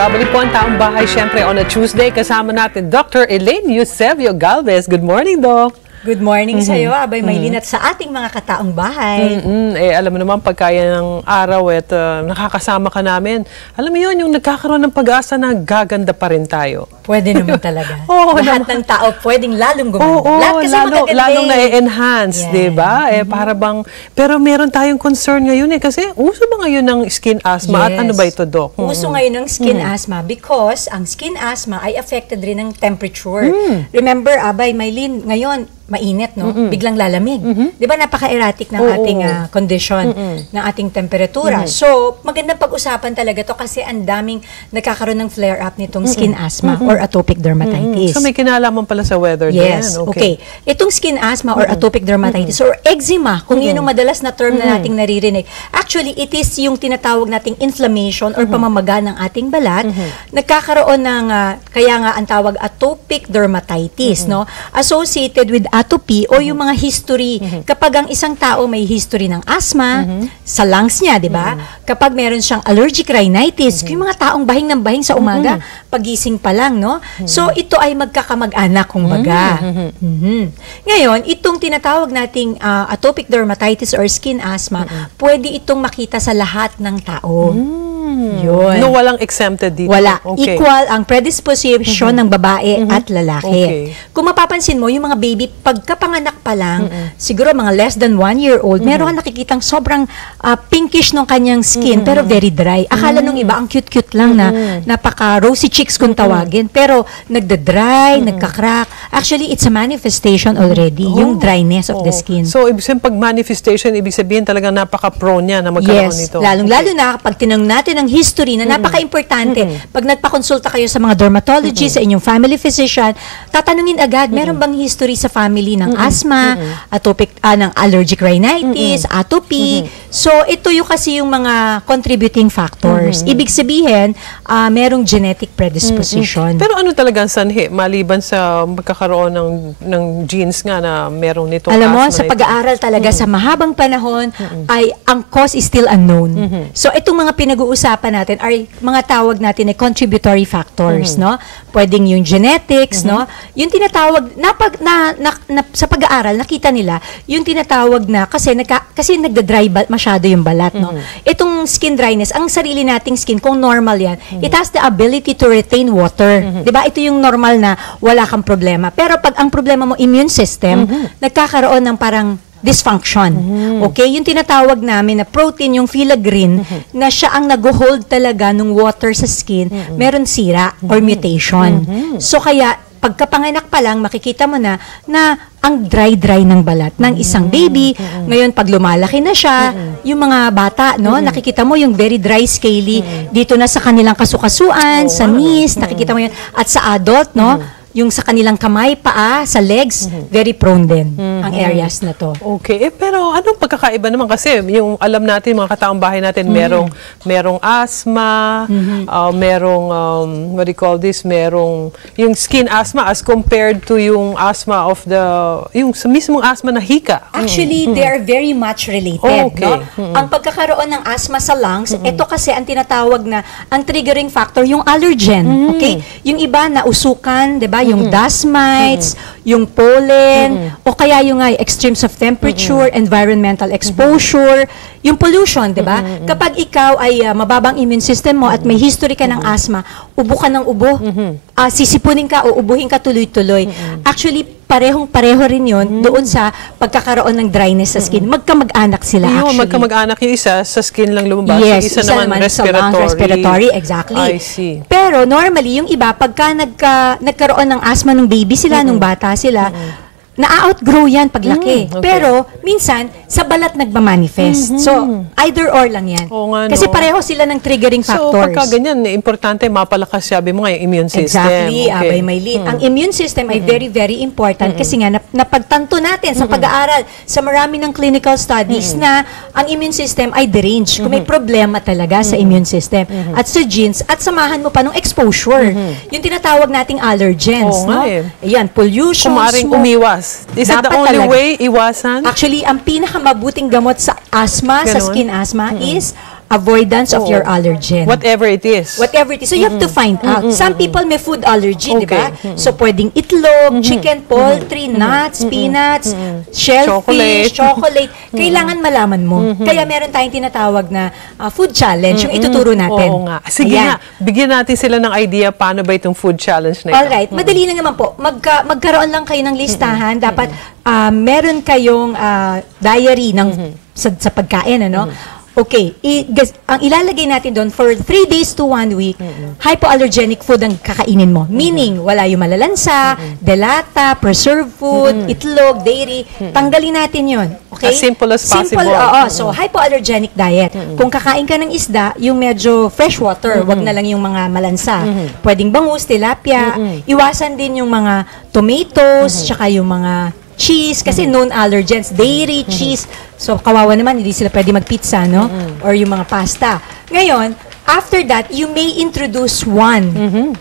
Nagbabalik po ang taong bahay siyempre on a Tuesday. Kasama natin Dr. Elaine Eusebio Galvez. Good morning, Doc. Good morning sa iyo, Abay Maylin, at sa ating mga kataong bahay. Alam mo naman, pagkaya ng araw at nakakasama ka namin, alam mo yun, yung nagkakaroon ng pag-asa na gaganda pa rin tayo. Pwede naman talaga. Lahat ng tao pwedeng lalong gumanda. Lahat kasi lalong na-enhance, diba? Para bang, pero meron tayong concern ngayon kasi uso ba ngayon ng skin asthma? At ano ba ito, Doc? Uso ngayon ng skin asthma because ang skin asthma ay affected rin ng temperature. Remember, Abay Maylin, ngayon, mainit, no? Biglang lalamig. Di ba napaka-erratic ng ating condition, ng ating temperatura. So, magandang pag-usapan talaga to kasi ang daming nagkakaroon ng flare-up nitong skin asthma or atopic dermatitis. So, may kinalaman pala sa weather din. Yes, okay. Itong skin asthma or atopic dermatitis or eczema, kung yun ang madalas na term na nating naririnig, actually, it is yung tinatawag nating inflammation or pamamaga ng ating balat. Nagkakaroon ng, kaya nga ang tawag atopic dermatitis, no? Associated with atopy o yung mga history. Kapag ang isang tao may history ng asthma, sa lungs niya, di ba? Kapag meron siyang allergic rhinitis, yung mga taong bahing ng bahing sa umaga, pagising pa lang, no? So, ito ay magkakamag-anak, kumbaga. Ngayon, itong tinatawag nating atopic dermatitis or skin asthma, pwede itong makita sa lahat ng tao. Yun. No, walang exempted dito. Wala. Okay. Equal ang predisposition ng babae at lalaki. Kung mapapansin mo, yung mga baby, pagkapanganak pa lang, siguro mga less than 1 year old, meron kang nakikitang sobrang pinkish ng kanyang skin, pero very dry. Akala nung iba, ang cute-cute lang na napaka-rosy cheeks kung tawagin, pero nagda-dry, nagka-crack. Actually, it's a manifestation already, yung dryness of the skin. So, ibig sabihin, pag manifestation, ibig sabihin talagang napaka-prone niya na magkaroon nito. Lalong-lalo na kapag tinanong natin ang history na napaka-importante. Pag nagpakonsulta kayo sa mga dermatologist, sa inyong family physician, tatanungin agad, meron bang history sa family ng asthma, atopic, ng allergic rhinitis, atopy. So, ito yung kasi yung mga contributing factors. Ibig sabihin, merong genetic predisposition. Pero ano talagang sanhi, maliban sa magkakaroon ng genes nga na merong nitong alam mo, asthma sa pag-aaral talaga sa mahabang panahon, ay ang cause is still unknown. So, itong mga pinag-uusapan natin ay mga tawag natin ay contributory factors, no? Pwedeng yung genetics, no? Yung tinatawag sa pag-aaral nakita nila yung tinatawag na kasi nagda-dry masyado yung balat, no? Itong skin dryness, ang sarili nating skin kung normal yan, it has the ability to retain water. 'Di ba? Ito yung normal na wala kang problema. Pero pag ang problema mo immune system, nagkakaroon ng parang dysfunction. Okay? Yung tinatawag namin na protein, yung filaggrin, na siya ang nag-hold talaga ng water sa skin, meron sira or mutation. So kaya, pagkapanganak pa lang, makikita mo na ang dry-dry ng balat ng isang baby. Ngayon, pag lumalaki na siya, yung mga bata, no, nakikita mo yung very dry, scaly, dito na sa kanilang kasukasuan, sa knees, nakikita mo yun. At sa adult, no, yung sa kanilang kamay, paa, sa legs, very prone din ang areas na to. Okay. Pero anong pagkakaiba naman kasi yung alam natin, mga kataong bahay natin, merong asthma, merong, what do you call this, merong yung skin asthma as compared to yung asthma of yung sa mismong asthma na hika. Actually, they are very much related. No? Ang pagkakaroon ng asthma sa lungs, ito kasi ang tinatawag na, ang triggering factor, yung allergen. Okay? Yung iba na usukan, di ba? Yung dust mites, yung pollen, o kaya yung extremes of temperature, environmental exposure, yung pollution, di ba? Kapag ikaw ay mababang immune system mo at may history ka ng asthma, ubo ka ng ubo, sisipunin ka o ubuhin ka tuloy-tuloy. Actually, parehong-pareho rin yun doon sa pagkakaroon ng dryness sa skin. Magkamag-anak sila actually. Magkamag-anak yung isa sa skin lang lumabas. Yes, isa naman respiratory. Exactly. I see. Pero normally, yung iba, pagka nagkaroon ng asthma ng baby sila, nung bata sila, na-outgrow yan paglaki. Pero, minsan, sa balat nagmamanifest. So, either or lang yan. Kasi pareho sila ng triggering factors. So, pagka ganyan, importante mapalakas, sabi mo nga, yung immune system. Exactly, Abay Maylin. Ang immune system ay very, very important kasi nga, napagtanto natin sa pag-aaral, sa marami ng clinical studies na ang immune system ay deranged. Kung may problema talaga sa immune system. At sa genes, at samahan mo pa ng exposure. Yung tinatawag nating allergens. Ayan, pollution, kumaring umiwas. Is it the only way iwasan? Actually, ang pinakamabuting gamot sa asthma, sa skin asthma, is avoidance of your allergen. Whatever it is. Whatever it is. So you have to find out. Some people may food allergy, di ba? So pwedeng itlog, chicken, poultry, nuts, peanuts, shellfish, chocolate. Kailangan malaman mo. Kaya meron tayong tinatawag na food challenge, yung ituturo natin. Oo nga. Sige nga, bigyan natin sila ng idea paano ba itong food challenge na ito. Alright, madali lang naman po. Magkaroon lang kayo ng listahan. Dapat meron kayong diary ng sa pagkain, ano? Okay, ang ilalagay natin doon for 3 days to 1 week, hypoallergenic food ang kakainin mo. Meaning, wala yung malalansa, delata, preserved food, itlog, dairy. Tanggalin natin yon. Okay? As simple as possible. Simple, oo. So, hypoallergenic diet. Kung kakain ka ng isda, yung medyo fresh water, wag na lang yung mga malansa. Pwedeng bangus, tilapia. Iwasan din yung mga tomatoes, tsaka yung mga cheese, kasi known allergens, dairy, cheese. So, kawawa naman, hindi sila pwede mag-pizza, no? Or yung mga pasta. Ngayon, after that, you may introduce one.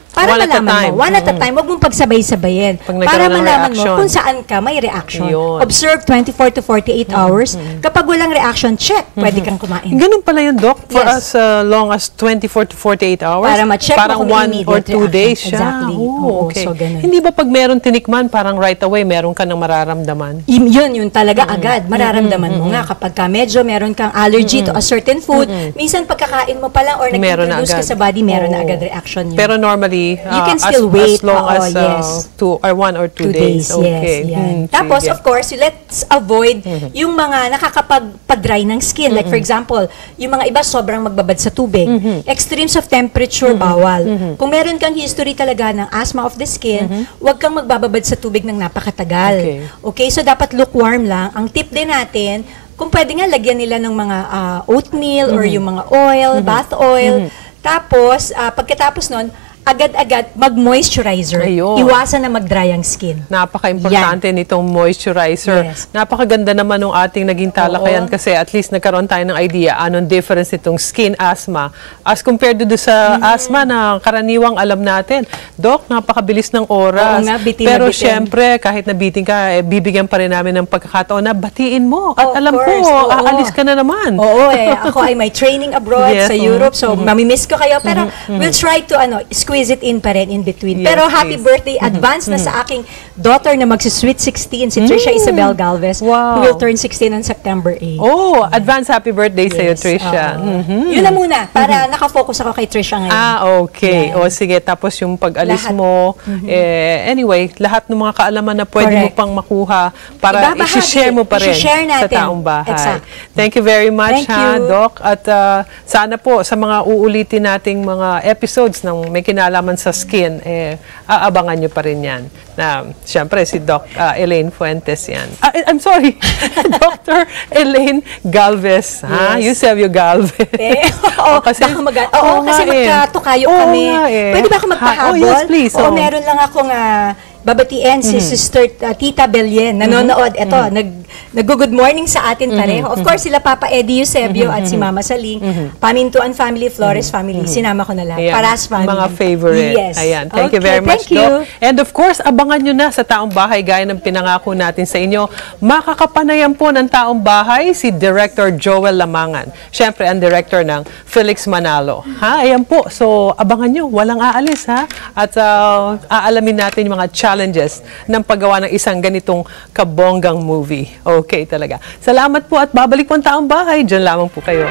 Para malaman mo. One at a time. Huwag mong pagsabay-sabayin. Para malaman mo kung saan ka may reaction. Yun. Observe 24 to 48 hours. Kapag walang reaction, check. Pwede kang kumain. Ganun pala yun, Doc? For as long as 24 to 48 hours? Para ma-check parang mo kung 1 or 2 days siya. Exactly. Okay. So, ganun. Hindi ba pag meron tinikman, parang right away, meron ka nang mararamdaman? Yun talaga agad. Mararamdaman mo nga kapag medyo meron kang allergy to a certain food. Minsan pagkakain mo pa lang or nag-introduce ka sa body, meron na agad reaction yun. Pero normally, you can still wait. As long as 1 or 2 days. Okay. Yes, tapos, of course, let's avoid yung mga nakakapag-dry ng skin. Like, for example, yung mga iba sobrang magbabad sa tubig. Extremes of temperature, bawal. Kung meron kang history talaga ng asthma of the skin, huwag kang magbababad sa tubig ng napakatagal. Okay, so dapat lukewarm lang. Ang tip din natin, kung pwede nga, lagyan nila ng mga oatmeal or yung mga oil, bath oil. Tapos, pagkatapos nun, agad-agad mag-moisturizer. Iwasan na mag-dry ang skin. Napaka-importante nitong moisturizer. Yes. Napakaganda naman nung ating naging talakayan kasi at least nagkaroon tayo ng idea anong difference nitong skin asthma as compared to sa asthma na karaniwang alam natin. Doc, napakabilis ng oras. Oo nga, bitin pero na bitin. syempre, kahit nabitin ka, bibigyan pa rin namin ng pagkakataon na batiin mo. At alam ko, aalis ka na naman. Oo ako ay may training abroad sa Europe, so mamimiss ko kayo. Pero we'll try to squeeze it in pa rin in between. Pero happy birthday advance na sa aking daughter na magsi-sweet 16, si Trisha Isabel Galvez, who will turn 16 on September 8. Oh, advance happy birthday sa'yo, Trisha. Yun na muna, para nakafocus ako kay Trisha ngayon. Okay. O sige, tapos yung pag-alis mo, anyway, lahat ng mga kaalaman na pwede mo pang makuha para i-share mo pa rin sa taong bahay. Thank you very much, Doc. At sana po sa mga uulitin nating mga episodes ng may kinalaman sa skin, aabangan nyo pa rin yan. Na, siyempre, si Doc Elaine Fuentes yan. I'm sorry, Dr. Elaine Galvez. Eusebio Galvez. Kasi magkatukayo kami. Pwede ba ako magpahabol? Yes, please. Meron lang akong babatiin si Sister Tita Belien. Nanonood. Ito, nag-good morning sa atin pareho. Of course, sila Papa Eddie Eusebio at si Mama Saling. Pamintuan family, Flores family. Sinama ko na lang. Paras family. Mga favorite. Yes. Ayan. Thank you very much, Doc. And of course, abangan nyo na sa Taong Bahay gaya ng pinangako natin sa inyo. Makakapanayan po ng Taong Bahay si Director Joel Lamangan. Siyempre, ang director ng Felix Manalo. Ayan po. So, abangan nyo. Walang aalis, At aalamin natin yung mga challenges ng paggawa ng isang ganitong kabonggang movie. Okay talaga. Salamat po at babalik po ang Taong Bahay. Diyan lamang po kayo.